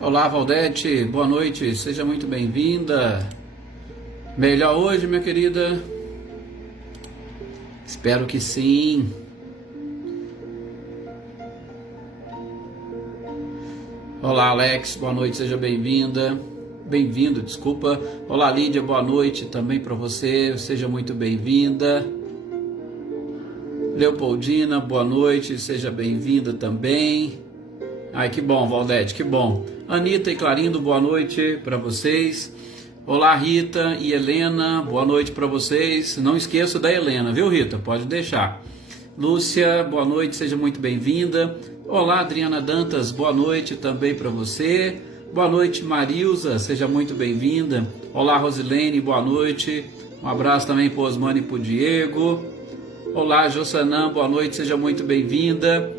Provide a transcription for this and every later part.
Olá, Valdete, boa noite, seja muito bem-vinda. Melhor hoje, minha querida? Espero que sim. Olá, Alex, boa noite, seja bem-vinda. Bem-vindo, desculpa. Olá, Lídia, boa noite também para você, seja muito bem-vinda. Leopoldina, boa noite, seja bem-vinda também. Ai, que bom, Valdete, que bom. Anitta e Clarindo, boa noite para vocês. Olá, Rita e Helena, boa noite para vocês. Não esqueça da Helena, viu, Rita? Pode deixar. Lúcia, boa noite, seja muito bem-vinda. Olá, Adriana Dantas, boa noite também para você. Boa noite, Marilza, seja muito bem-vinda. Olá, Rosilene, boa noite. Um abraço também para o Osmani e para o Diego. Olá, Jossanã, boa noite, seja muito bem-vinda.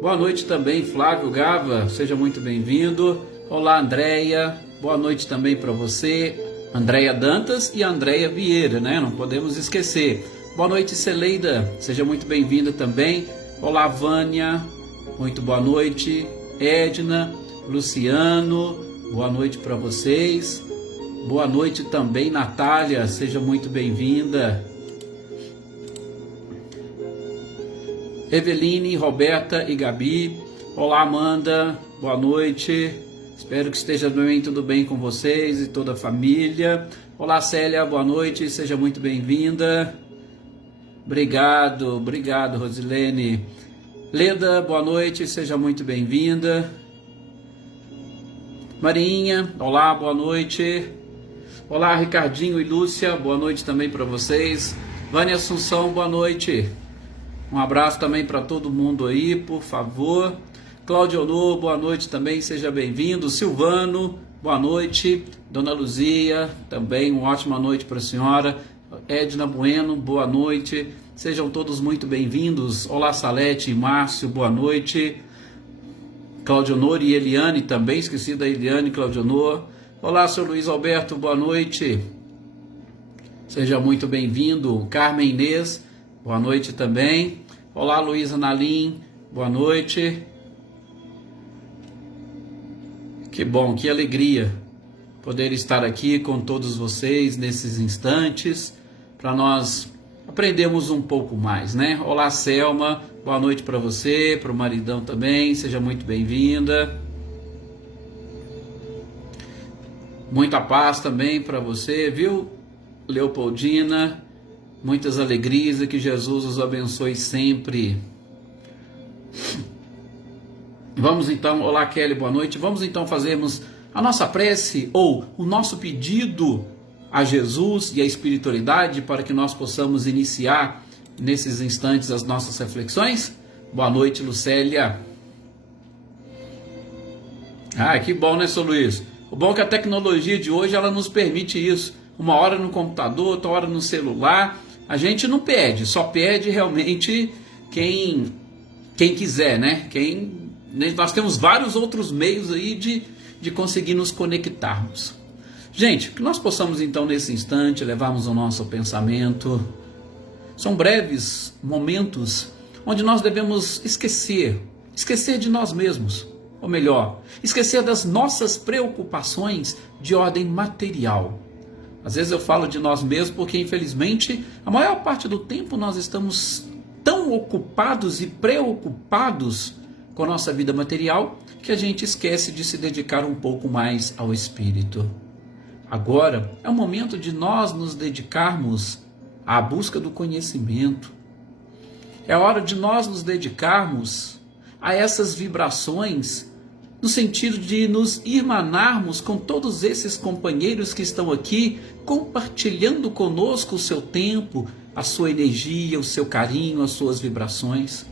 Boa noite também, Flávio Gava, seja muito bem-vindo. Olá, Andréia, boa noite também para você. Andréia Dantas e Andréia Vieira, né? Não podemos esquecer. Boa noite, Celeida, seja muito bem-vinda também. Olá, Vânia, muito boa noite. Edna, Luciano, boa noite para vocês. Boa noite também, Natália, seja muito bem-vinda. Eveline, Roberta e Gabi. Olá, Amanda, boa noite. Espero que esteja tudo bem com vocês e toda a família. Olá, Célia, boa noite, seja muito bem-vinda. Obrigado, Rosilene. Leda, boa noite, seja muito bem-vinda. Marinha, olá, boa noite. Olá, Ricardinho e Lúcia, boa noite também para vocês. Vânia Assunção, boa noite. Um abraço também para todo mundo aí, por favor. Cláudio Honor, boa noite também, seja bem-vindo. Silvano, boa noite. Dona Luzia, também uma ótima noite para a senhora. Edna Bueno, boa noite. Sejam todos muito bem-vindos. Olá, Salete e Márcio, boa noite. Cláudio Honor e Eliane também, esqueci da Eliane, Cláudio Honor. Olá, senhor Luiz Alberto, boa noite. Seja muito bem-vindo. Carmen Inês, boa noite também. Olá, Luísa Nalim, boa noite. Que bom, que alegria poder estar aqui com todos vocês nesses instantes, para nós aprendermos um pouco mais, né? Olá, Selma, boa noite para você, para o maridão também, seja muito bem-vinda. Muita paz também para você, viu, Leopoldina? Muitas alegrias e que Jesus os abençoe sempre. Vamos então, olá Kelly, boa noite. Vamos então fazermos a nossa prece ou o nosso pedido a Jesus e a espiritualidade para que nós possamos iniciar nesses instantes as nossas reflexões. Boa noite, Lucélia. Ah, que bom, né, Sr. Luiz? O bom é que a tecnologia de hoje ela nos permite isso. Uma hora no computador, outra hora no celular. A gente não pede, só pede realmente quem quiser, né? Nós temos vários outros meios aí de conseguir nos conectarmos. Gente, que nós possamos então nesse instante levarmos o nosso pensamento. São breves momentos onde nós devemos esquecer de nós mesmos. Ou melhor, esquecer das nossas preocupações de ordem material. Às vezes eu falo de nós mesmos porque, infelizmente, a maior parte do tempo nós estamos tão ocupados e preocupados com a nossa vida material que a gente esquece de se dedicar um pouco mais ao espírito. Agora é o momento de nós nos dedicarmos à busca do conhecimento. É a hora de nós nos dedicarmos a essas vibrações no sentido de nos irmanarmos com todos esses companheiros que estão aqui compartilhando conosco o seu tempo, a sua energia, o seu carinho, as suas vibrações.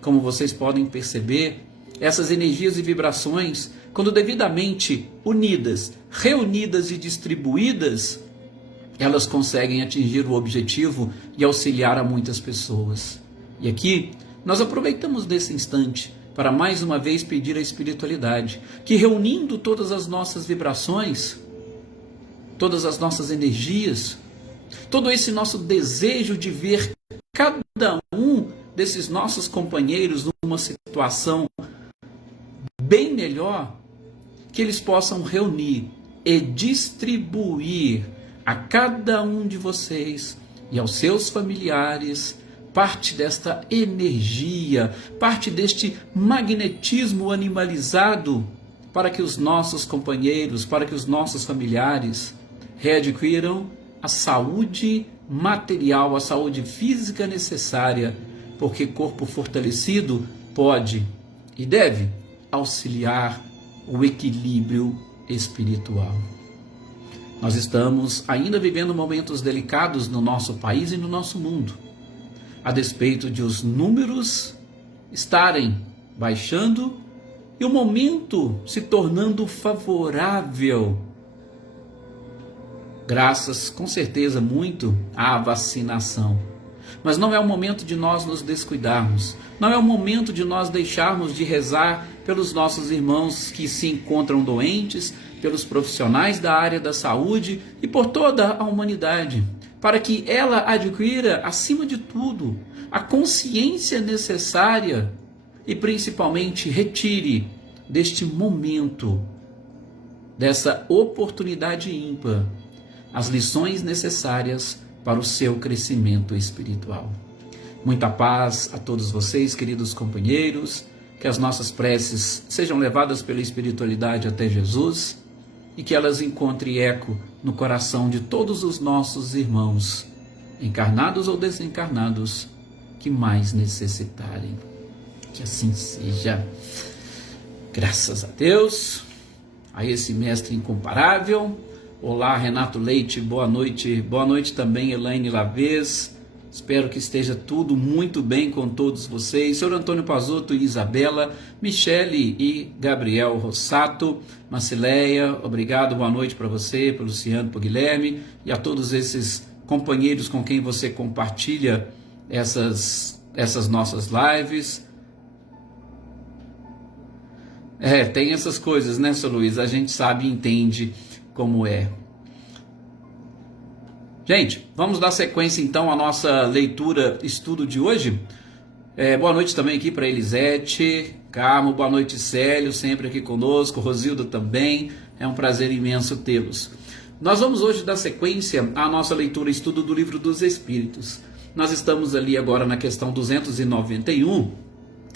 Como vocês podem perceber, essas energias e vibrações, quando devidamente unidas, reunidas e distribuídas, elas conseguem atingir o objetivo e auxiliar a muitas pessoas. E aqui, nós aproveitamos desse instante para mais uma vez pedir à espiritualidade que, reunindo todas as nossas vibrações, todas as nossas energias, todo esse nosso desejo de ver cada um desses nossos companheiros numa situação bem melhor, que eles possam reunir e distribuir a cada um de vocês e aos seus familiares parte desta energia, parte deste magnetismo animalizado, para que os nossos companheiros, para que os nossos familiares readquiram a saúde material, a saúde física necessária, porque corpo fortalecido pode e deve auxiliar o equilíbrio espiritual. Nós estamos ainda vivendo momentos delicados no nosso país e no nosso mundo, a despeito de os números estarem baixando e o momento se tornando favorável, graças com certeza muito à vacinação. Mas não é o momento de nós nos descuidarmos, não é o momento de nós deixarmos de rezar pelos nossos irmãos que se encontram doentes, pelos profissionais da área da saúde e por toda a humanidade, para que ela adquira, acima de tudo, a consciência necessária e principalmente retire deste momento, dessa oportunidade ímpar, as lições necessárias para o seu crescimento espiritual. Muita paz a todos vocês, queridos companheiros, que as nossas preces sejam levadas pela espiritualidade até Jesus e que elas encontrem eco no coração de todos os nossos irmãos, encarnados ou desencarnados, que mais necessitarem. Que assim seja. Graças a Deus, a esse mestre incomparável. Olá, Renato Leite, boa noite. Boa noite também, Elaine Lavez. Espero que esteja tudo muito bem com todos vocês. Senhor Antônio Pazotto e Isabela, Michele e Gabriel Rossato, Macileia, obrigado, boa noite para você, para o Luciano, para o Guilherme e a todos esses companheiros com quem você compartilha essas nossas lives. Tem essas coisas, né, Sr. Luiz? A gente sabe e entende como é. Gente, vamos dar sequência então à nossa leitura, estudo de hoje. Boa noite também aqui para Elisete, Carmo, boa noite Célio, sempre aqui conosco, Rosilda também, é um prazer imenso tê-los. Nós vamos hoje dar sequência à nossa leitura, estudo do Livro dos Espíritos. Nós estamos ali agora na questão 291,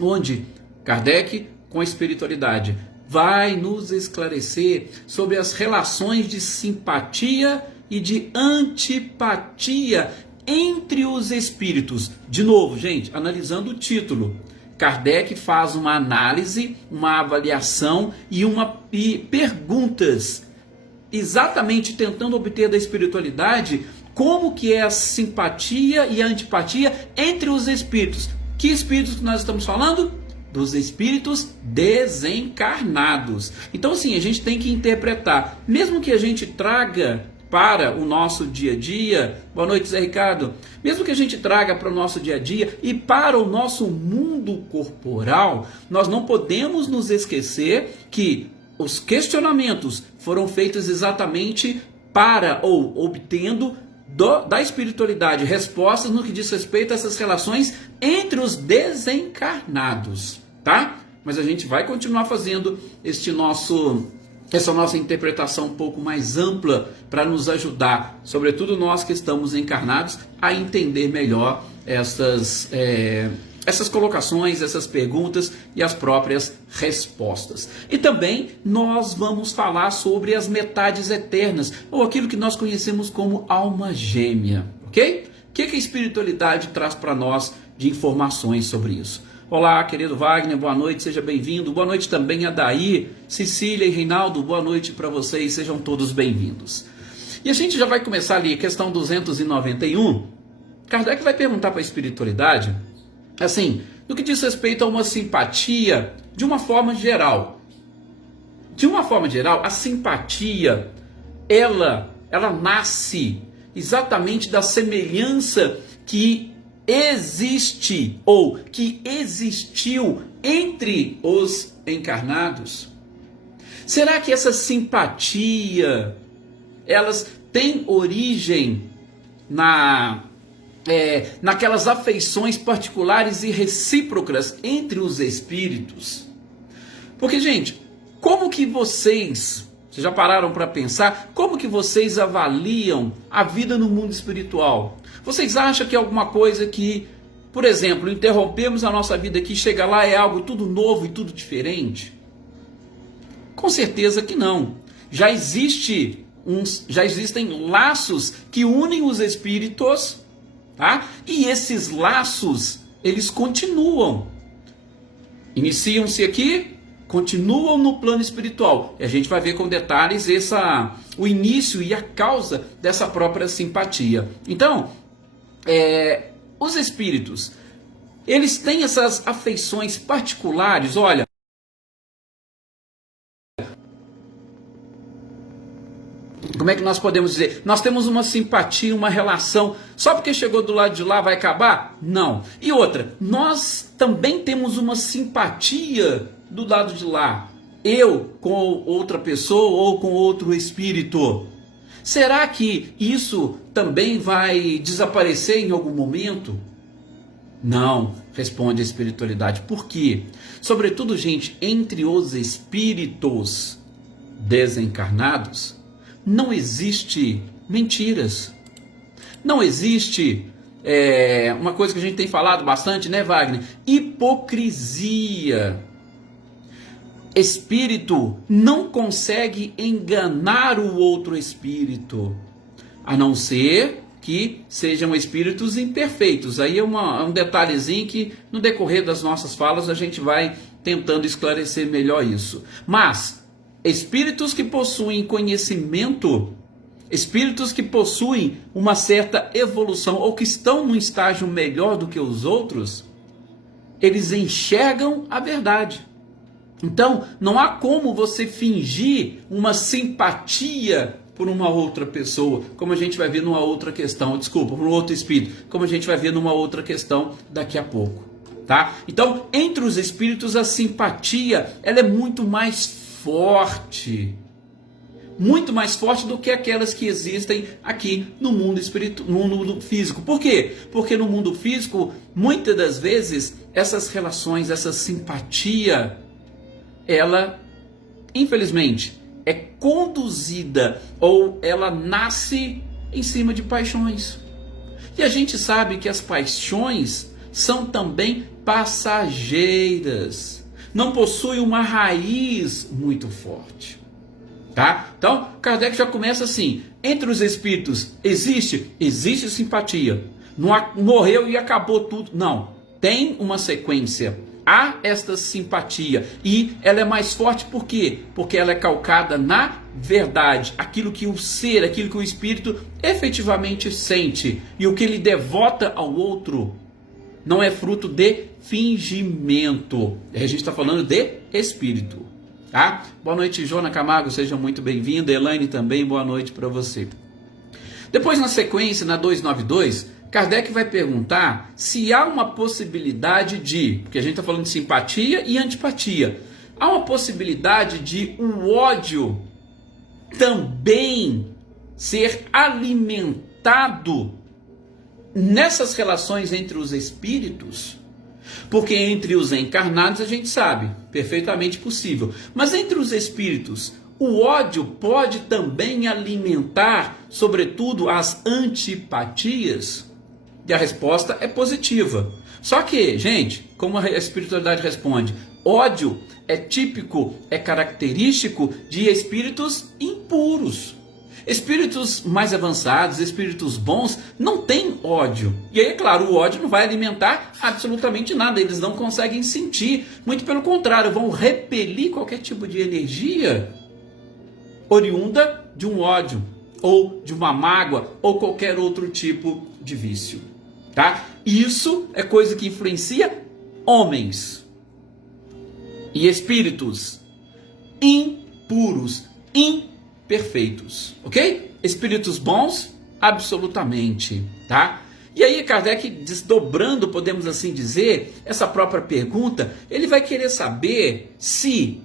onde Kardec, com a espiritualidade, vai nos esclarecer sobre as relações de simpatia e de antipatia entre os espíritos. De novo, gente, analisando o título, Kardec faz uma análise, uma avaliação e perguntas, exatamente tentando obter da espiritualidade como que é a simpatia e a antipatia entre os espíritos. Que espíritos que nós estamos falando? Dos espíritos desencarnados. Então, assim, a gente tem que interpretar, mesmo que a gente traga para o nosso dia a dia, boa noite Zé Ricardo, mesmo que a gente traga para o nosso dia a dia e para o nosso mundo corporal, nós não podemos nos esquecer que os questionamentos foram feitos exatamente para ou obtendo da espiritualidade respostas no que diz respeito a essas relações entre os desencarnados, tá? Mas a gente vai continuar fazendo essa nossa interpretação um pouco mais ampla para nos ajudar, sobretudo nós que estamos encarnados, a entender melhor essas colocações, essas perguntas e as próprias respostas. E também nós vamos falar sobre as metades eternas, ou aquilo que nós conhecemos como alma gêmea, ok? O que a espiritualidade traz para nós de informações sobre isso? Olá, querido Wagner, boa noite, seja bem-vindo. Boa noite também a Daí, Cecília e Reinaldo, boa noite para vocês, sejam todos bem-vindos. E a gente já vai começar ali, questão 291. Kardec vai perguntar para a espiritualidade, assim, no que diz respeito a uma simpatia, de uma forma geral. De uma forma geral, a simpatia, ela nasce exatamente da semelhança que existe ou que existiu entre os encarnados? Será que essa simpatia, elas têm origem naquelas afeições particulares e recíprocas entre os espíritos? Porque, gente, como que vocês já pararam para pensar, como que vocês avaliam a vida no mundo espiritual? Vocês acham que é alguma coisa que, por exemplo, interrompemos a nossa vida aqui, chega lá, é algo tudo novo e tudo diferente? Com certeza que não. Já existem laços que unem os espíritos, tá? E esses laços, eles continuam. Iniciam-se aqui, continuam no plano espiritual. E a gente vai ver com detalhes o início e a causa dessa própria simpatia. Então, os espíritos, eles têm essas afeições particulares. Olha, como é que nós podemos dizer? Nós temos uma simpatia, uma relação. Só porque chegou do lado de lá vai acabar? Não. E outra, nós também temos uma simpatia do lado de lá. Eu com outra pessoa ou com outro espírito. Será que isso também vai desaparecer em algum momento? Não, responde a espiritualidade. Por quê? Sobretudo, gente, entre os espíritos desencarnados, não existe mentiras. Não existe uma coisa que a gente tem falado bastante, né, Wagner? Hipocrisia. Espírito não consegue enganar o outro espírito, a não ser que sejam espíritos imperfeitos. Aí é um detalhezinho que no decorrer das nossas falas a gente vai tentando esclarecer melhor isso. Mas espíritos que possuem conhecimento, espíritos que possuem uma certa evolução ou que estão num estágio melhor do que os outros, eles enxergam a verdade. Então, não há como você fingir uma simpatia por uma outra pessoa, como a gente vai ver numa outra questão, por um outro espírito, como a gente vai ver numa outra questão daqui a pouco, tá? Então, entre os espíritos, a simpatia, ela é muito mais forte do que aquelas que existem aqui no mundo espiritual, no mundo físico. Por quê? Porque no mundo físico, muitas das vezes, essas relações, essa simpatia, ela, infelizmente, é conduzida ou ela nasce em cima de paixões. E a gente sabe que as paixões são também passageiras. Não possuem uma raiz muito forte. Tá? Então, Kardec já começa assim: entre os espíritos existe simpatia. Não morreu e acabou tudo. Não. Tem uma sequência. Há esta simpatia e ela é mais forte por quê? Porque ela é calcada na verdade, aquilo que o ser, aquilo que o espírito efetivamente sente, e o que ele devota ao outro não é fruto de fingimento. A gente está falando de espírito, tá? Boa noite, Jona Camargo, seja muito bem-vinda. Elaine também, boa noite para você. Depois, na sequência, na 292, Kardec vai perguntar se há uma possibilidade de, porque a gente está falando de simpatia e antipatia, há uma possibilidade de o ódio também ser alimentado nessas relações entre os espíritos? Porque entre os encarnados a gente sabe, perfeitamente possível, mas entre os espíritos, o ódio pode também alimentar, sobretudo, as antipatias? E a resposta é positiva. Só que, gente, como a espiritualidade responde, ódio é típico, é característico de espíritos impuros. Espíritos mais avançados, espíritos bons, não têm ódio. E aí, é claro, o ódio não vai alimentar absolutamente nada. Eles não conseguem sentir. Muito pelo contrário, vão repelir qualquer tipo de energia oriunda de um ódio, ou de uma mágoa, ou qualquer outro tipo de vício. Tá? Isso é coisa que influencia homens e espíritos impuros, imperfeitos, ok? Espíritos bons, absolutamente, tá? E aí Kardec, desdobrando, podemos assim dizer, essa própria pergunta, ele vai querer saber se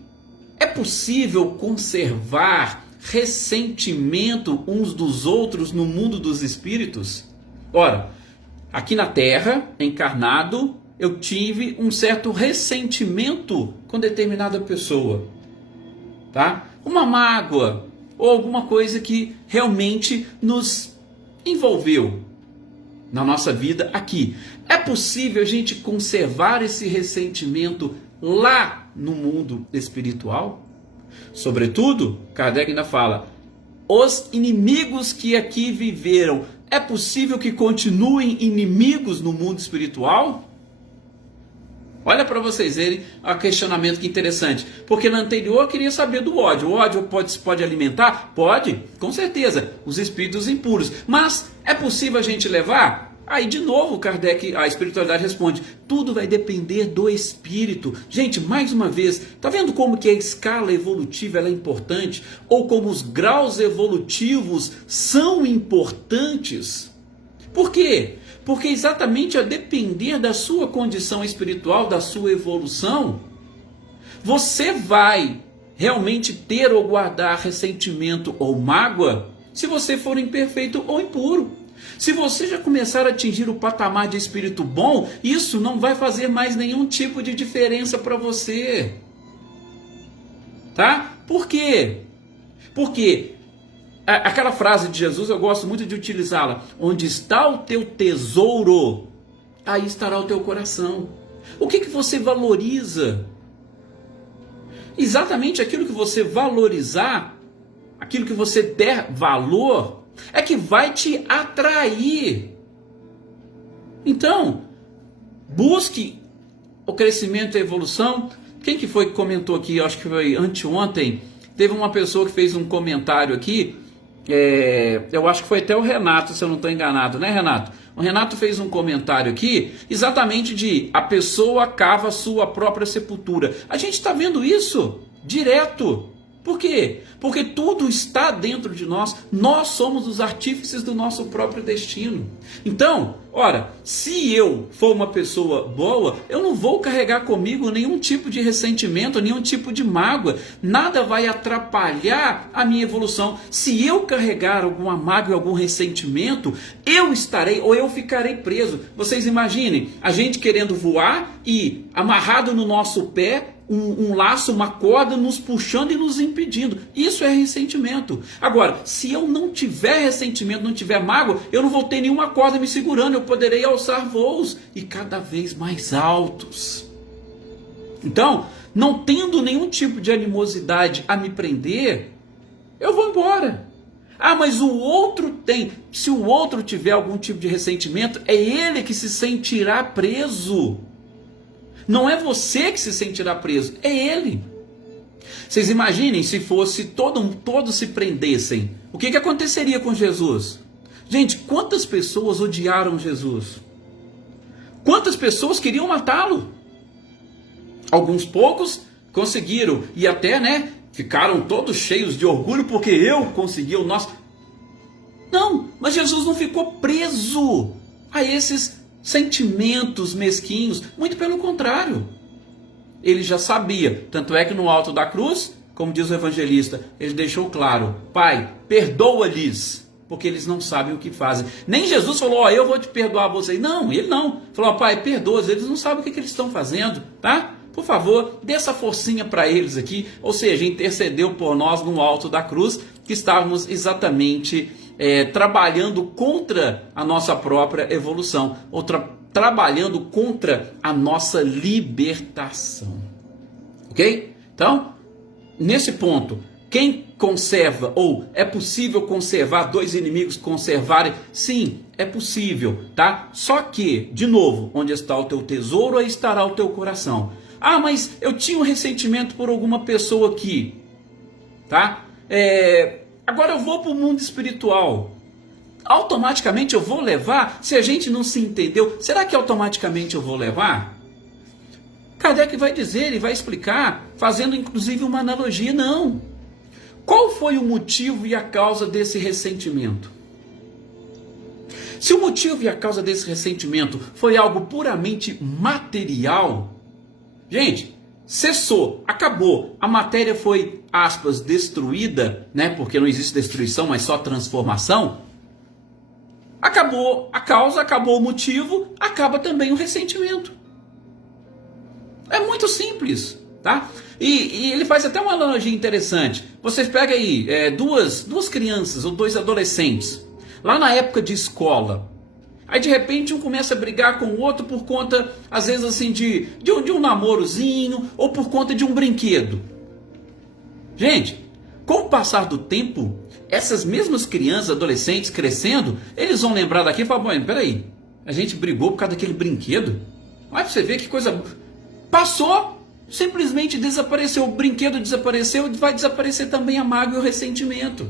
é possível conservar ressentimento uns dos outros no mundo dos espíritos. Ora, aqui na Terra, encarnado, eu tive um certo ressentimento com determinada pessoa. tá? Uma mágoa ou alguma coisa que realmente nos envolveu na nossa vida aqui. É possível a gente conservar esse ressentimento lá no mundo espiritual? Sobretudo, Kardec ainda fala, os inimigos que aqui viveram, é possível que continuem inimigos no mundo espiritual? Olha para vocês verem o questionamento que interessante. Porque na anterior eu queria saber do ódio. O ódio pode alimentar? Pode, com certeza. Os espíritos impuros. Mas é possível a gente levar? Aí de novo Kardec, a espiritualidade responde, tudo vai depender do espírito. Gente, mais uma vez, tá vendo como que a escala evolutiva ela é importante? Ou como os graus evolutivos são importantes? Por quê? Porque exatamente a depender da sua condição espiritual, da sua evolução, você vai realmente ter ou guardar ressentimento ou mágoa se você for imperfeito ou impuro. Se você já começar a atingir o patamar de espírito bom, isso não vai fazer mais nenhum tipo de diferença para você. Tá? Por quê? Porque aquela frase de Jesus, eu gosto muito de utilizá-la. Onde está o teu tesouro, aí estará o teu coração. O que você valoriza? Exatamente aquilo que você valorizar, aquilo que você der valor, é que vai te atrair. Então, busque o crescimento e a evolução. Quem que foi que comentou aqui? Eu acho que foi anteontem. Teve uma pessoa que fez um comentário aqui. Eu acho que foi até o Renato, se eu não estou enganado, né, Renato? O Renato fez um comentário aqui, exatamente de a pessoa cava a sua própria sepultura. A gente está vendo isso direto. Por quê? Porque tudo está dentro de nós. Nós somos os artífices do nosso próprio destino. Então, ora, se eu for uma pessoa boa, eu não vou carregar comigo nenhum tipo de ressentimento, nenhum tipo de mágoa. Nada vai atrapalhar a minha evolução. Se eu carregar alguma mágoa, algum ressentimento, eu estarei ou eu ficarei preso. Vocês imaginem, a gente querendo voar e amarrado no nosso pé, um laço, uma corda nos puxando e nos impedindo. Isso é ressentimento. Agora, se eu não tiver ressentimento, não tiver mágoa, eu não vou ter nenhuma corda me segurando. Eu poderei alçar voos e cada vez mais altos. Então, não tendo nenhum tipo de animosidade a me prender, eu vou embora. Ah, mas o outro tem. Se o outro tiver algum tipo de ressentimento, é ele que se sentirá preso. Não é você que se sentirá preso, é ele. Vocês imaginem se fosse todos se prendessem. O que aconteceria com Jesus? Gente, quantas pessoas odiaram Jesus? Quantas pessoas queriam matá-lo? Alguns poucos conseguiram e até, ficaram todos cheios de orgulho porque eu consegui o nosso. Não, mas Jesus não ficou preso a esses sentimentos mesquinhos, muito pelo contrário. Ele já sabia, tanto é que no alto da cruz, como diz o evangelista, ele deixou claro, Pai, perdoa-lhes, porque eles não sabem o que fazem. Nem Jesus falou, eu vou te perdoar vocês. Não, ele não. Falou, Pai, perdoa-os, eles não sabem o que eles estão fazendo, tá? Por favor, dê essa forcinha para eles aqui, ou seja, intercedeu por nós no alto da cruz, que estávamos exatamente trabalhando contra a nossa própria evolução, ou trabalhando contra a nossa libertação. Ok? Então, nesse ponto, quem conserva, ou é possível conservar dois inimigos conservarem? Sim, é possível, tá? Só que, de novo, onde está o teu tesouro, aí estará o teu coração. Ah, mas eu tinha um ressentimento por alguma pessoa aqui, tá? Agora eu vou para o mundo espiritual. Automaticamente eu vou levar? Se a gente não se entendeu, será que automaticamente eu vou levar? Kardec vai dizer e vai explicar, fazendo inclusive uma analogia. Não. Qual foi o motivo e a causa desse ressentimento? Se o motivo e a causa desse ressentimento foi algo puramente material, gente, cessou, acabou, a matéria foi, aspas, destruída, porque não existe destruição, mas só transformação. Acabou a causa, acabou o motivo, acaba também o ressentimento. É muito simples. tá? E ele faz até uma analogia interessante. Vocês pegam aí duas crianças ou dois adolescentes, lá na época de escola. Aí de repente um começa a brigar com o outro por conta, às vezes assim, de um namorozinho ou por conta de um brinquedo. Gente, com o passar do tempo, essas mesmas crianças, adolescentes crescendo, eles vão lembrar daqui e falar, bom, peraí, a gente brigou por causa daquele brinquedo? Olha pra você ver que coisa... Passou, simplesmente desapareceu, o brinquedo desapareceu, vai desaparecer também a mágoa e o ressentimento.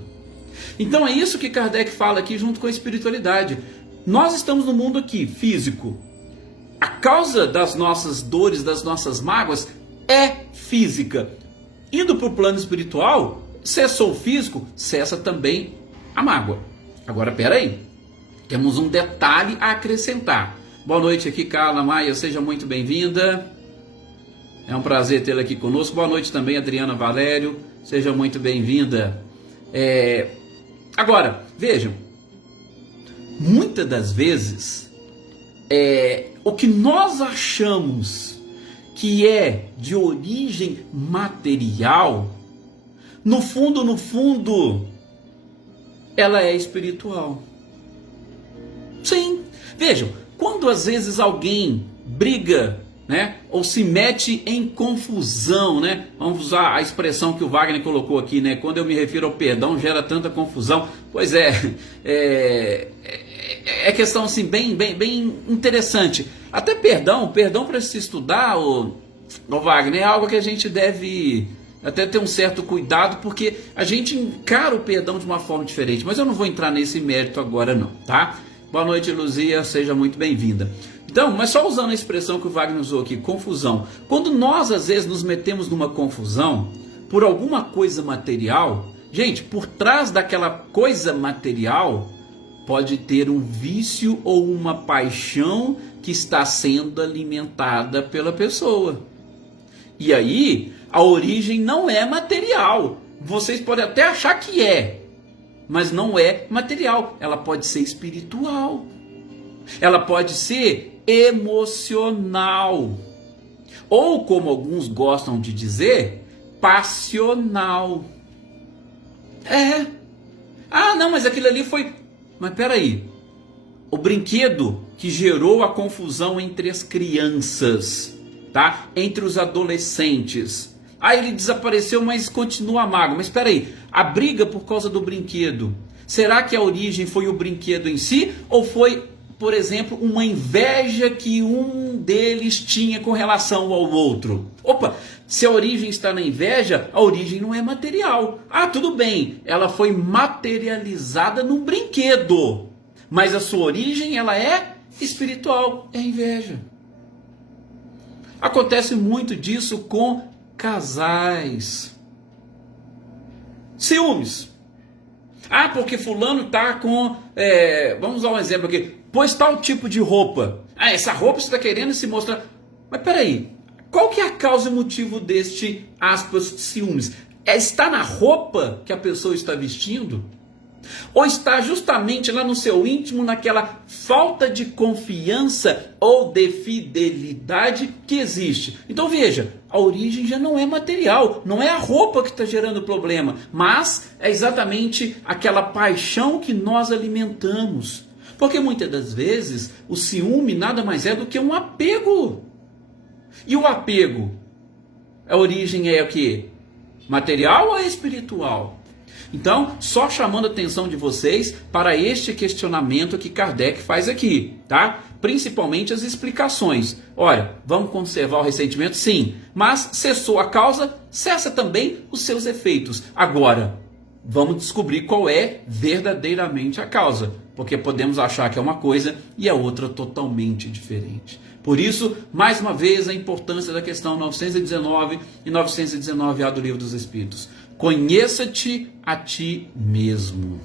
Então é isso que Kardec fala aqui junto com a espiritualidade. Nós estamos no mundo aqui, físico. A causa das nossas dores, das nossas mágoas é física. Indo para o plano espiritual, cessou o físico, cessa também a mágoa. Agora, peraí, temos um detalhe a acrescentar. Boa noite aqui, Carla Maia, seja muito bem-vinda. É um prazer tê-la aqui conosco. Boa noite também, Adriana Valério, seja muito bem-vinda. Agora, vejam, muitas das vezes, o que nós achamos que é de origem material, no fundo, ela é espiritual. Sim, vejam, quando às vezes alguém briga, né, ou se mete em confusão, né? Vamos usar a expressão que o Wagner colocou aqui, né? Quando eu me refiro ao perdão, gera tanta confusão. Pois é questão assim bem interessante. Até perdão para se estudar, o Wagner, é algo que a gente deve até ter um certo cuidado, porque a gente encara o perdão de uma forma diferente. Mas eu não vou entrar nesse mérito agora não, tá? Boa noite, Luzia, seja muito bem-vinda. Então, mas só usando a expressão que o Wagner usou aqui, confusão. Quando nós, às vezes, nos metemos numa confusão por alguma coisa material, gente, por trás daquela coisa material pode ter um vício ou uma paixão que está sendo alimentada pela pessoa. E aí, a origem não é material. Vocês podem até achar que é, mas não é material. Ela pode ser espiritual. Ela pode ser emocional, ou como alguns gostam de dizer, passional. Não, mas aquilo ali foi... Mas peraí, o brinquedo que gerou a confusão entre as crianças, tá? Entre os adolescentes. Ele desapareceu, mas continua amargo. Mas peraí, a briga por causa do brinquedo, será que a origem foi o brinquedo em si, ou foi, por exemplo, uma inveja que um deles tinha com relação ao outro? Opa, se a origem está na inveja, a origem não é material. Tudo bem, ela foi materializada num brinquedo, mas a sua origem, ela é espiritual, é inveja. Acontece muito disso com casais. Ciúmes. Porque fulano está com... vamos usar um exemplo aqui. Pois tal tipo de roupa. Essa roupa você está querendo se mostrar... Mas peraí, qual que é a causa e motivo deste, aspas, ciúmes? Está na roupa que a pessoa está vestindo? Ou está justamente lá no seu íntimo, naquela falta de confiança ou de fidelidade que existe? Então veja, a origem já não é material, não é a roupa que está gerando o problema, mas é exatamente aquela paixão que nós alimentamos. Porque muitas das vezes o ciúme nada mais é do que um apego. E o apego, a origem é o quê? Material ou espiritual? Então, só chamando a atenção de vocês para este questionamento que Kardec faz aqui, tá? Principalmente as explicações. Olha, vamos conservar o ressentimento? Sim, mas cessou a causa, cessa também os seus efeitos. Agora, vamos descobrir qual é verdadeiramente a causa, porque podemos achar que é uma coisa e é outra totalmente diferente. Por isso, mais uma vez, a importância da questão 919 e 919A do Livro dos Espíritos. Conheça-te a ti mesmo.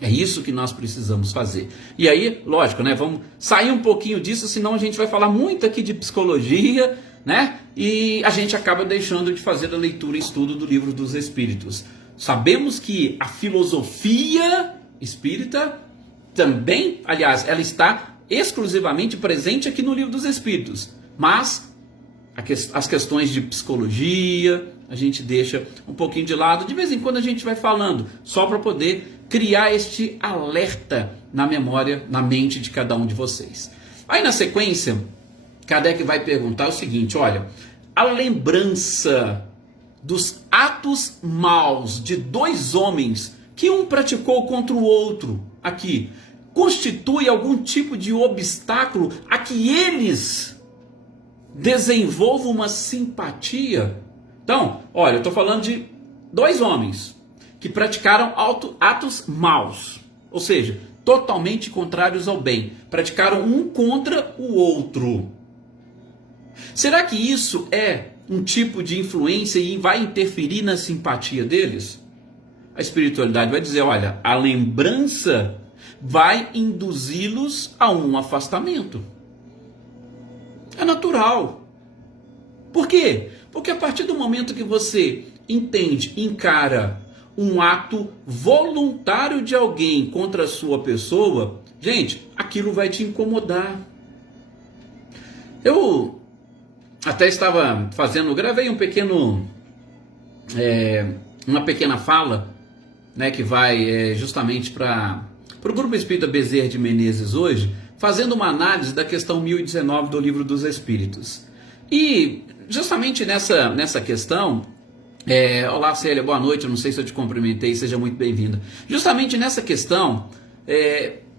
É isso que nós precisamos fazer. E aí, lógico, né? Vamos sair um pouquinho disso, senão a gente vai falar muito aqui de psicologia, né? E a gente acaba deixando de fazer a leitura e estudo do Livro dos Espíritos. Sabemos que a filosofia espírita também, aliás, ela está exclusivamente presente aqui no Livro dos Espíritos. Mas as questões de psicologia, a gente deixa um pouquinho de lado. De vez em quando a gente vai falando, só para poder criar este alerta na memória, na mente de cada um de vocês. Aí na sequência, Kardec vai perguntar o seguinte, olha, a lembrança dos atos maus de dois homens que um praticou contra o outro aqui, constitui algum tipo de obstáculo a que eles desenvolvam uma simpatia? Então, olha, eu estou falando de dois homens que praticaram atos maus, ou seja, totalmente contrários ao bem, praticaram um contra o outro. Será que isso é um tipo de influência e vai interferir na simpatia deles? A espiritualidade vai dizer, olha, a lembrança vai induzi-los a um afastamento. É natural. Por quê? Porque a partir do momento que você entende, encara um ato voluntário de alguém contra a sua pessoa, gente, aquilo vai te incomodar. Eu até estava gravei uma pequena fala, né, que vai justamente para o Grupo Espírita Bezerra de Menezes hoje, fazendo uma análise da questão 1019 do Livro dos Espíritos. E justamente nessa questão, olá Célia, boa noite, eu não sei se eu te cumprimentei, seja muito bem-vinda. Justamente nessa questão,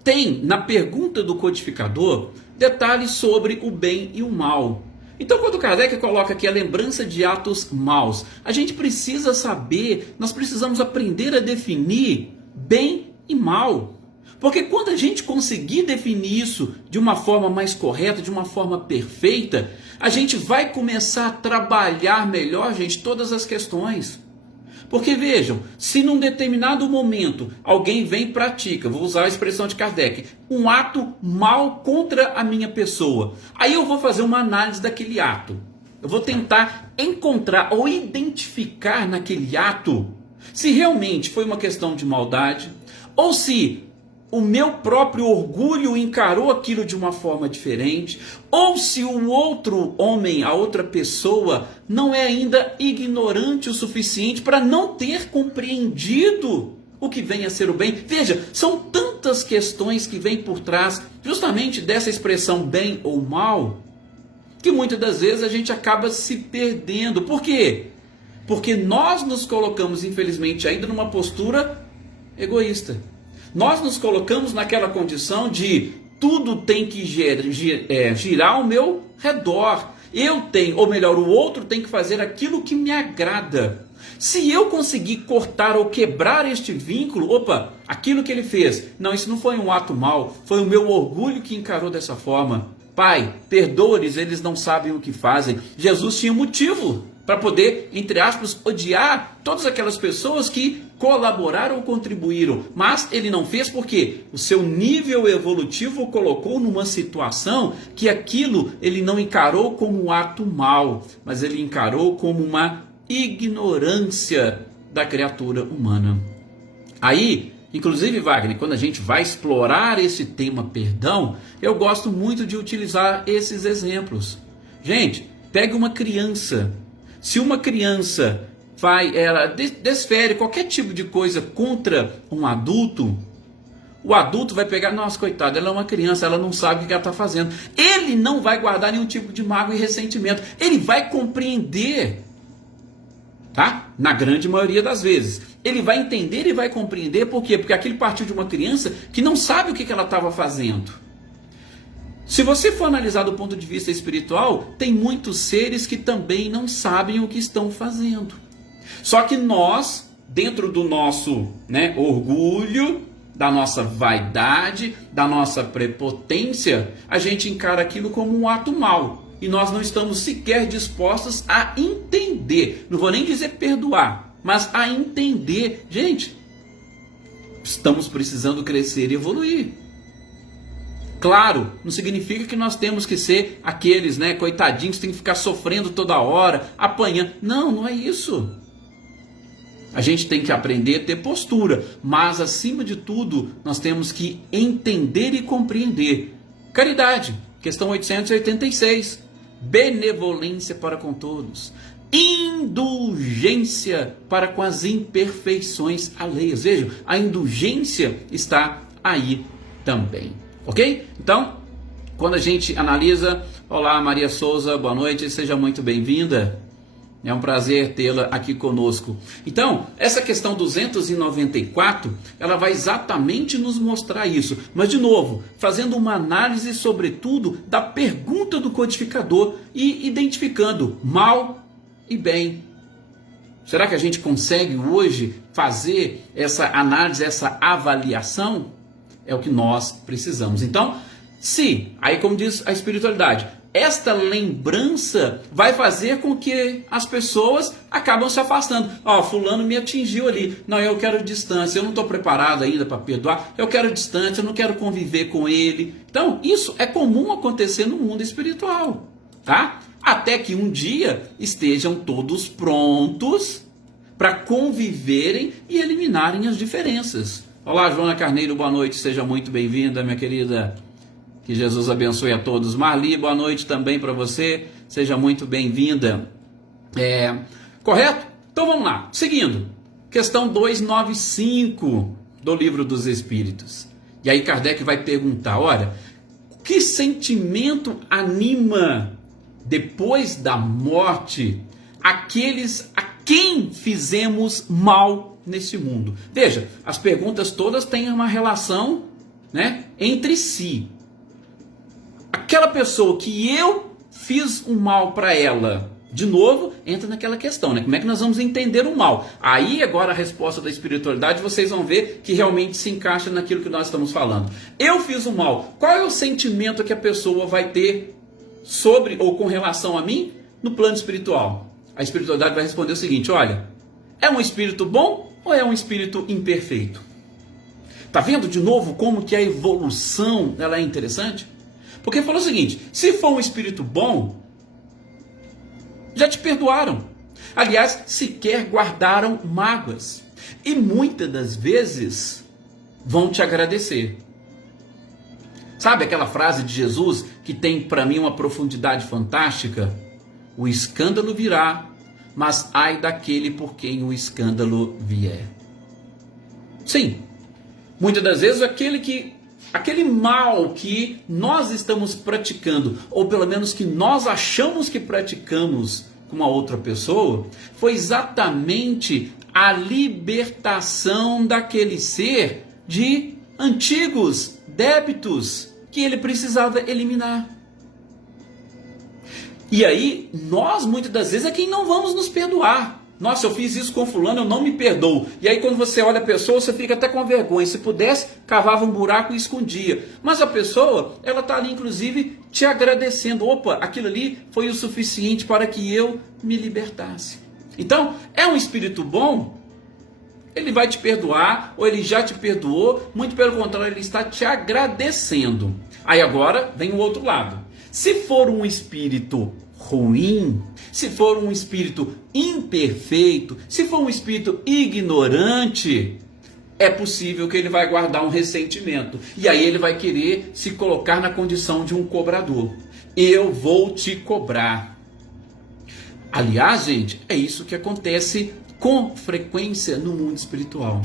tem na pergunta do codificador detalhes sobre o bem e o mal. Então, quando Kardec coloca aqui a lembrança de atos maus, a gente precisa saber, nós precisamos aprender a definir bem e mal. Porque quando a gente conseguir definir isso de uma forma mais correta, de uma forma perfeita, a gente vai começar a trabalhar melhor, gente, todas as questões. Porque vejam, se num determinado momento alguém vem e pratica, vou usar a expressão de Kardec, um ato mal contra a minha pessoa, aí eu vou fazer uma análise daquele ato. Eu vou tentar encontrar ou identificar naquele ato se realmente foi uma questão de maldade ou se o meu próprio orgulho encarou aquilo de uma forma diferente, ou se o outro homem, a outra pessoa, não é ainda ignorante o suficiente para não ter compreendido o que vem a ser o bem. Veja, são tantas questões que vêm por trás justamente dessa expressão bem ou mal, que muitas das vezes a gente acaba se perdendo. Por quê? Porque nós nos colocamos, infelizmente, ainda numa postura egoísta. Nós nos colocamos naquela condição de tudo tem que girar ao meu redor. Eu tenho, ou melhor, o outro tem que fazer aquilo que me agrada. Se eu conseguir cortar ou quebrar este vínculo, aquilo que ele fez, não, isso não foi um ato mau, foi o meu orgulho que encarou dessa forma. Pai, perdoa-lhes, eles não sabem o que fazem. Jesus tinha motivo para poder, entre aspas, odiar todas aquelas pessoas que colaboraram ou contribuíram, mas ele não fez porque o seu nível evolutivo o colocou numa situação que aquilo ele não encarou como um ato mau, mas ele encarou como uma ignorância da criatura humana. Aí, inclusive, Wagner, quando a gente vai explorar esse tema perdão, eu gosto muito de utilizar esses exemplos. Gente, pegue uma criança. Se uma criança ela desfere qualquer tipo de coisa contra um adulto, o adulto vai pegar, nossa, coitada, ela é uma criança, ela não sabe o que ela está fazendo. Ele não vai guardar nenhum tipo de mágoa e ressentimento. Ele vai compreender, tá? Na grande maioria das vezes. Ele vai entender e vai compreender, por quê? Porque aquilo partiu de uma criança que não sabe o que ela estava fazendo. Se você for analisar do ponto de vista espiritual, tem muitos seres que também não sabem o que estão fazendo. Só que nós, dentro do nosso orgulho, da nossa vaidade, da nossa prepotência, a gente encara aquilo como um ato mau. E nós não estamos sequer dispostos a entender. Não vou nem dizer perdoar, mas a entender. Gente, estamos precisando crescer e evoluir. Claro, não significa que nós temos que ser aqueles, coitadinhos que tem que ficar sofrendo toda hora, apanhando. Não, não é isso. A gente tem que aprender a ter postura, mas acima de tudo, nós temos que entender e compreender. Caridade, questão 886. benevolência para com todos, indulgência para com as imperfeições alheias. Vejam, a indulgência está aí também, ok? Então, quando a gente analisa, olá Maria Souza, boa noite, seja muito bem-vinda. É um prazer tê-la aqui conosco. Então, essa questão 294, ela vai exatamente nos mostrar isso. Mas, de novo, fazendo uma análise, sobretudo, da pergunta do codificador e identificando mal e bem. Será que a gente consegue hoje fazer essa análise, essa avaliação? É o que nós precisamos. Então, se, aí como diz a espiritualidade, esta lembrança vai fazer com que as pessoas acabam se afastando. Ó, fulano me atingiu ali. Não, eu quero distância, eu não estou preparado ainda para perdoar. Eu quero distância, eu não quero conviver com ele. Então, isso é comum acontecer no mundo espiritual, tá? Até que um dia estejam todos prontos para conviverem e eliminarem as diferenças. Olá, Joana Carneiro, boa noite, seja muito bem-vinda, minha querida. Que Jesus abençoe a todos. Marli, boa noite também para você. Seja muito bem-vinda. Correto? Então vamos lá. Seguindo. Questão 295 do Livro dos Espíritos. E aí Kardec vai perguntar, olha, que sentimento anima depois da morte aqueles a quem fizemos mal nesse mundo? Veja, as perguntas todas têm uma relação, né, entre si. Aquela pessoa que eu fiz um mal para ela, de novo, entra naquela questão, né? Como é que nós vamos entender o mal? Aí, agora, a resposta da espiritualidade, vocês vão ver que realmente se encaixa naquilo que nós estamos falando. Eu fiz o mal. Qual é o sentimento que a pessoa vai ter sobre ou com relação a mim no plano espiritual? A espiritualidade vai responder o seguinte, olha, é um espírito bom ou é um espírito imperfeito? Tá vendo de novo como que a evolução ela é interessante? Porque falou o seguinte, se for um espírito bom, já te perdoaram. Aliás, sequer guardaram mágoas. E muitas das vezes vão te agradecer. Sabe aquela frase de Jesus que tem para mim uma profundidade fantástica? O escândalo virá, mas ai daquele por quem o escândalo vier. Sim, muitas das vezes aquele mal que nós estamos praticando, ou pelo menos que nós achamos que praticamos com uma outra pessoa, foi exatamente a libertação daquele ser de antigos débitos que ele precisava eliminar. E aí, nós muitas das vezes é quem não vamos nos perdoar. Nossa, eu fiz isso com fulano, eu não me perdoo. E aí quando você olha a pessoa, você fica até com vergonha. Se pudesse, cavava um buraco e escondia. Mas a pessoa, ela está ali inclusive te agradecendo. Opa, aquilo ali foi o suficiente para que eu me libertasse. Então, é um espírito bom? Ele vai te perdoar, ou ele já te perdoou. Muito pelo contrário, ele está te agradecendo. Aí agora vem o outro lado. Se for um espírito ruim, se for um espírito imperfeito, se for um espírito ignorante, é possível que ele vai guardar um ressentimento. E aí ele vai querer se colocar na condição de um cobrador. Eu vou te cobrar. Aliás, gente, é isso que acontece com frequência no mundo espiritual.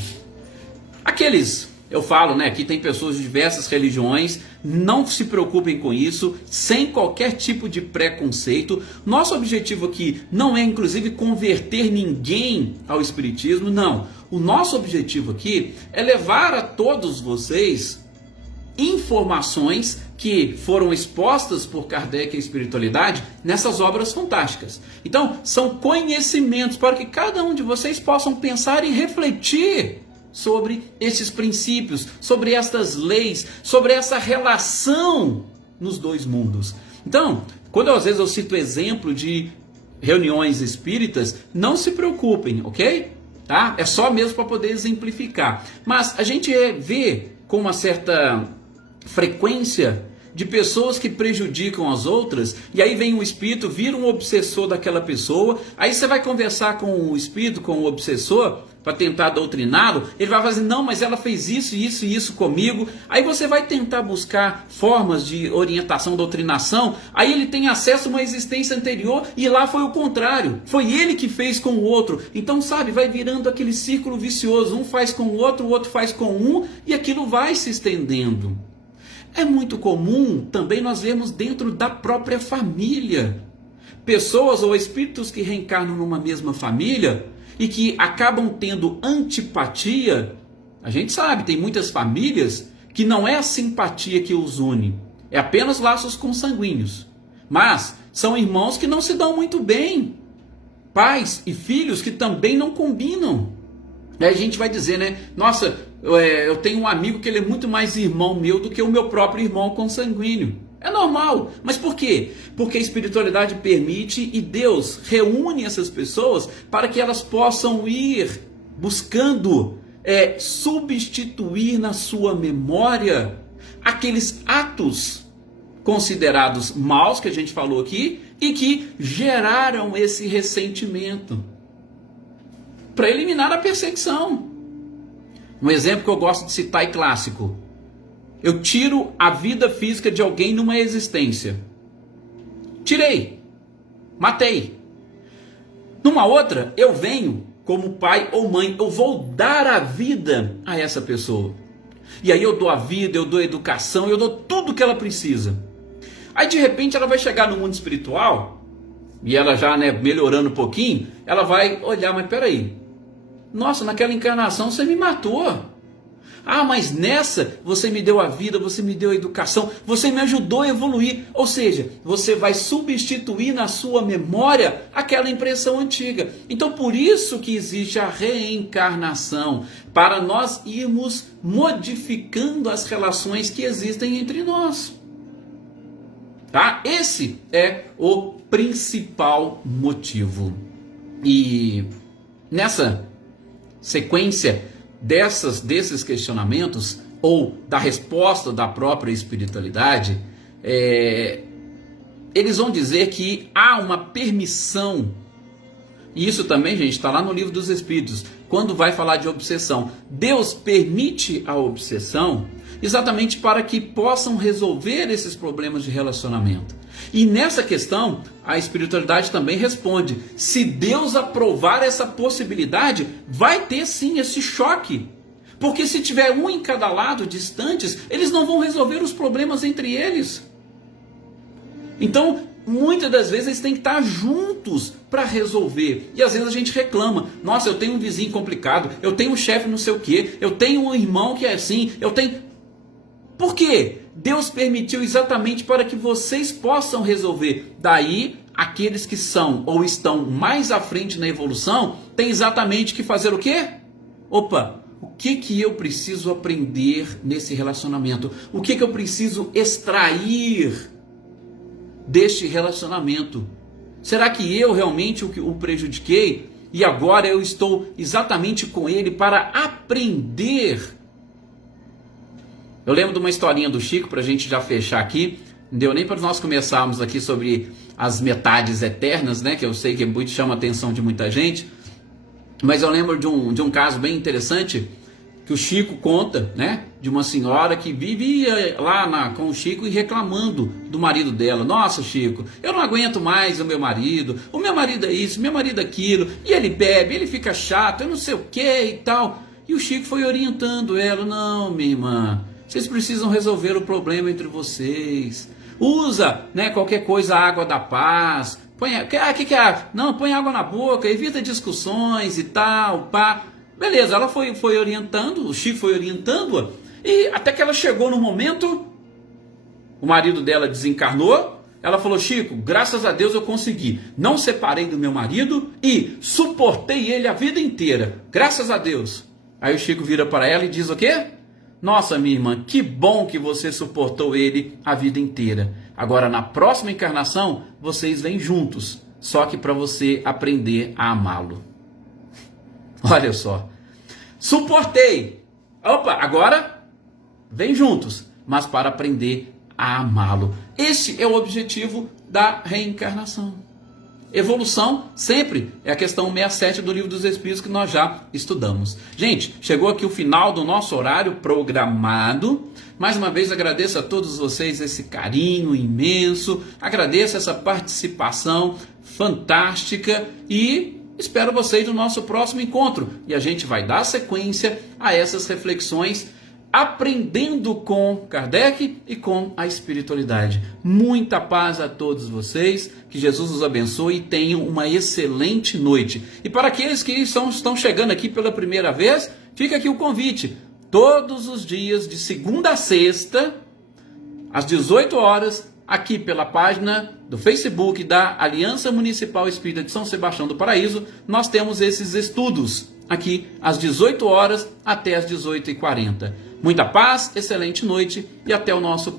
Eu falo, né, que tem pessoas de diversas religiões, não se preocupem com isso, sem qualquer tipo de preconceito. Nosso objetivo aqui não é, inclusive, converter ninguém ao espiritismo, não. O nosso objetivo aqui é levar a todos vocês informações que foram expostas por Kardec e a espiritualidade nessas obras fantásticas. Então, são conhecimentos para que cada um de vocês possam pensar e refletir sobre esses princípios, sobre estas leis, sobre essa relação nos dois mundos. Então, quando às vezes eu cito exemplo de reuniões espíritas, não se preocupem, ok? Tá? É só mesmo para poder exemplificar. Mas a gente vê com uma certa frequência de pessoas que prejudicam as outras, e aí vem o espírito, vira um obsessor daquela pessoa, aí você vai conversar com o espírito, com o obsessor, para tentar doutriná-lo, ele vai fazer, não, mas ela fez isso, isso e isso comigo. Aí você vai tentar buscar formas de orientação, doutrinação, aí ele tem acesso a uma existência anterior e lá foi o contrário. Foi ele que fez com o outro. Então, sabe, vai virando aquele círculo vicioso. Um faz com o outro faz com um e aquilo vai se estendendo. É muito comum também nós vermos dentro da própria família pessoas ou espíritos que reencarnam numa mesma família e que acabam tendo antipatia. A gente sabe, tem muitas famílias que não é a simpatia que os une, é apenas laços consanguíneos. Mas são irmãos que não se dão muito bem, pais e filhos que também não combinam. Aí a gente vai dizer, né? Nossa, eu tenho um amigo que ele é muito mais irmão meu do que o meu próprio irmão consanguíneo. É normal. Mas por quê? Porque a espiritualidade permite e Deus reúne essas pessoas para que elas possam ir buscando substituir na sua memória aqueles atos considerados maus que a gente falou aqui e que geraram esse ressentimento, para eliminar a perseguição. Um exemplo que eu gosto de citar e clássico: eu tiro a vida física de alguém numa existência. Tirei. Matei. Numa outra, eu venho como pai ou mãe. Eu vou dar a vida a essa pessoa. E aí eu dou a vida, eu dou a educação, eu dou tudo que ela precisa. Aí de repente ela vai chegar no mundo espiritual, e ela já melhorando um pouquinho, ela vai olhar, mas peraí. Nossa, naquela encarnação você me matou. Ah, mas nessa você me deu a vida, você me deu a educação, você me ajudou a evoluir. Ou seja, você vai substituir na sua memória aquela impressão antiga. Então por isso que existe a reencarnação, para nós irmos modificando as relações que existem entre nós. Tá? Esse é o principal motivo. E nessa sequência desses questionamentos, ou da resposta da própria espiritualidade, eles vão dizer que há uma permissão. E isso também, gente, está lá no Livro dos Espíritos, quando vai falar de obsessão. Deus permite a obsessão exatamente para que possam resolver esses problemas de relacionamento. E nessa questão, a espiritualidade também responde: se Deus aprovar essa possibilidade, vai ter sim esse choque. Porque se tiver um em cada lado, distantes, eles não vão resolver os problemas entre eles. Então, muitas das vezes eles têm que estar juntos para resolver. E às vezes a gente reclama: nossa, eu tenho um vizinho complicado, eu tenho um chefe não sei o quê, eu tenho um irmão que é assim, eu tenho... Por quê? Deus permitiu exatamente para que vocês possam resolver. Daí, aqueles que são ou estão mais à frente na evolução, têm exatamente que fazer o quê? Opa, o que eu preciso aprender nesse relacionamento? O que eu preciso extrair deste relacionamento? Será que eu realmente o prejudiquei? E agora eu estou exatamente com ele para aprender. Eu lembro de uma historinha do Chico, para a gente já fechar aqui. Não deu nem para nós começarmos aqui sobre as metades eternas, né? Que eu sei que muito chama a atenção de muita gente. Mas eu lembro de um caso bem interessante que o Chico conta, né? De uma senhora que vivia lá com o Chico e reclamando do marido dela. Nossa, Chico, eu não aguento mais o meu marido é isso, o meu marido é aquilo, e ele bebe, ele fica chato, eu não sei o que e tal. E o Chico foi orientando ela: não, minha irmã, vocês precisam resolver o problema entre vocês. Usa, qualquer coisa, água da paz. Põe, que é água? Não, põe água na boca, evita discussões e tal, pá. Beleza, ela foi orientando, o Chico foi orientando-a, e até que ela chegou no momento, o marido dela desencarnou, ela falou: Chico, graças a Deus eu consegui, não separei do meu marido e suportei ele a vida inteira, graças a Deus. Aí o Chico vira para ela e diz o quê? Nossa, minha irmã, que bom que você suportou ele a vida inteira. Agora, na próxima encarnação, vocês vêm juntos, só que para você aprender a amá-lo. Olha só. Suportei. Opa, agora vem juntos, mas para aprender a amá-lo. Esse é o objetivo da reencarnação. evolução sempre é a questão 67 do Livro dos Espíritos que nós já estudamos. Gente, chegou aqui o final do nosso horário programado. Mais uma vez agradeço a todos vocês esse carinho imenso, agradeço essa participação fantástica e espero vocês no nosso próximo encontro. E a gente vai dar sequência a essas reflexões, aprendendo com Kardec e com a espiritualidade. Muita paz a todos vocês, que Jesus os abençoe e tenham uma excelente noite. E para aqueles que estão chegando aqui pela primeira vez, fica aqui o convite. Todos os dias, de segunda a sexta, às 18 horas, aqui pela página do Facebook da Aliança Municipal Espírita de São Sebastião do Paraíso, nós temos esses estudos aqui às 18 horas até às 18h40. Muita paz, excelente noite e até o nosso